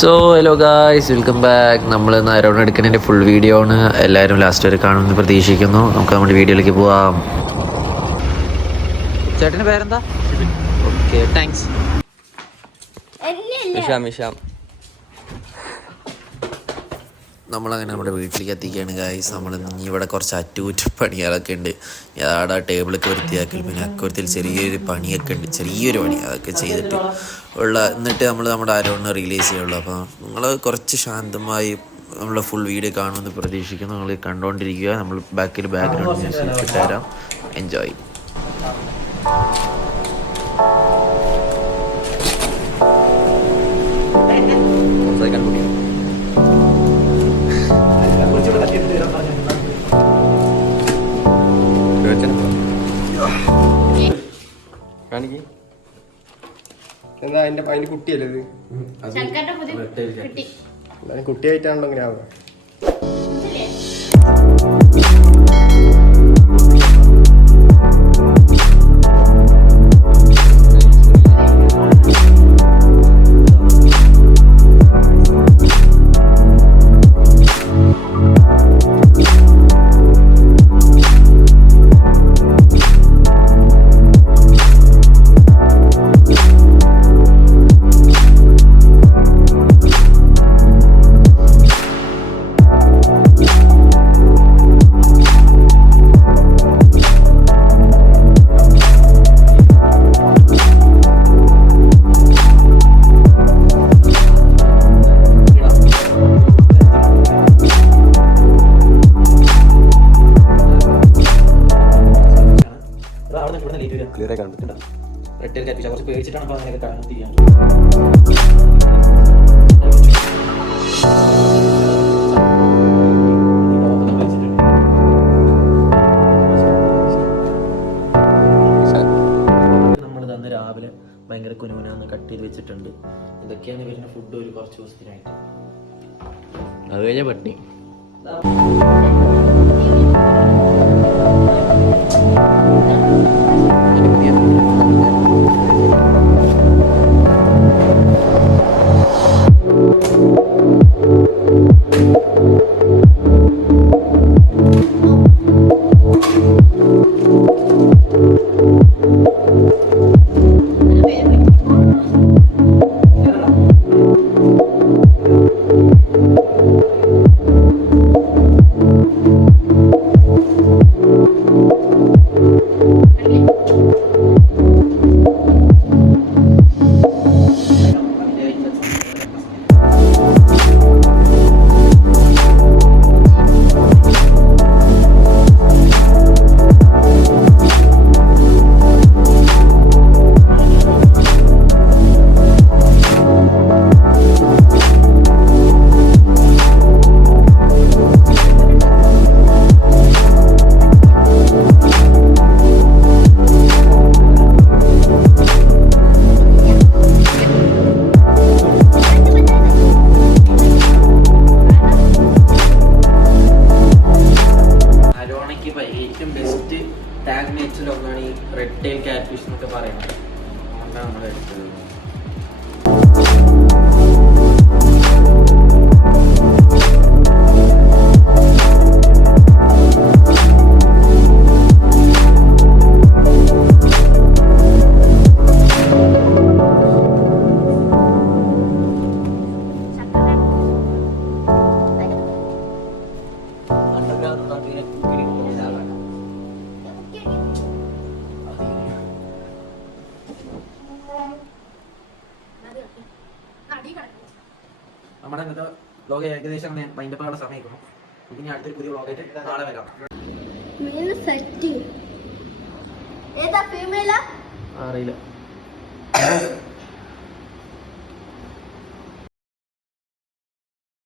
So hello guys, welcome back. നമ്മൾ അരൗണ്ട് എടുക്കുന്നതിൻ്റെ full video ആണ്. എല്ലാവരും ലാസ്റ്റ് വരെ കാണുമെന്ന് പ്രതീക്ഷിക്കുന്നു. നമുക്ക് നമ്മുടെ വീഡിയോയിലേക്ക് പോവാം. ചേട്ടൻ്റെ പേരെന്താ? Okay, thanks. നമ്മളങ്ങനെ നമ്മുടെ വീട്ടിലേക്ക് എത്തിക്കുകയാണ് ഗായ്സ്. നമ്മൾ ഇവിടെ കുറച്ച് അറ്റകുറ്റപ്പണികളൊക്കെ ഉണ്ട്. അവിടെ ടേബിളൊക്കെ വൃത്തിയാക്കൽ, പിന്നെ അക്കുറത്തിൽ ചെറിയൊരു പണിയൊക്കെ ഉണ്ട്, ചെറിയൊരു പണി അതൊക്കെ ചെയ്തിട്ട് എന്നിട്ട് നമ്മൾ നമ്മുടെ അരൗണ്ട് റിലീസ് ചെയ്യുള്ളൂ. അപ്പോൾ നിങ്ങൾ കുറച്ച് ശാന്തമായി നമ്മളെ ഫുൾ വീഡിയോ കാണുമെന്ന് പ്രതീക്ഷിക്കുന്നു. നിങ്ങൾ കണ്ടുകൊണ്ടിരിക്കുക. നമ്മൾ ബാക്ക്ഗ്രൗണ്ട് മ്യൂസിക് ഇട്ടുതരാം. എൻജോയ്. എന്താ അതിന്റെ കുട്ടിയല്ലേ ഇത്? കുട്ടിയായിട്ടാണല്ലോ ഇങ്ങനെ ആവുക. ക്ലിയർ കണ്ടിട്ടുണ്ടോ? റെഡ് കത്തിച്ച കുറച്ച് പേടിച്ചിട്ടാണ് അപ്പോൾ അങ്ങനെയൊക്കെ കാണാൻ ചെയ്യാൻ. നമ്മൾ തന്ന രാവിലെ ഭയങ്കര കുനുകുനാന്ന് കട്ട് ചെയ്ത് വെച്ചിട്ടുണ്ട്. ഇതൊക്കെയാണ് വരുന്ന ഫുഡ് ഒരു കുറച്ച് ദിവസത്തിനായിട്ട്. അത് കഴിഞ്ഞാൽ പട്ടി ബെസ്റ്റ് ടാഗ് നേച്ചറിലൊന്നാണ് ഈ റെഡ് ടെയിൽ ക്യാറ്റ് ഫിഷ് എന്നൊക്കെ പറയുന്നത്. അതുകൊണ്ടാണ് നമ്മൾ എടുത്തത്. നമ്മുടെ ഇന്നത്തെ വ്ലോഗ് ഏകദേശം അങ്ങനെ മൈൻഡപ്പ് ആവുന്ന സമയമായിരുന്നു. ഇനി അടുത്തൊരു പുതിയ വ്ലോഗായിട്ട് നാളെ വരാം. അറിയില്ല.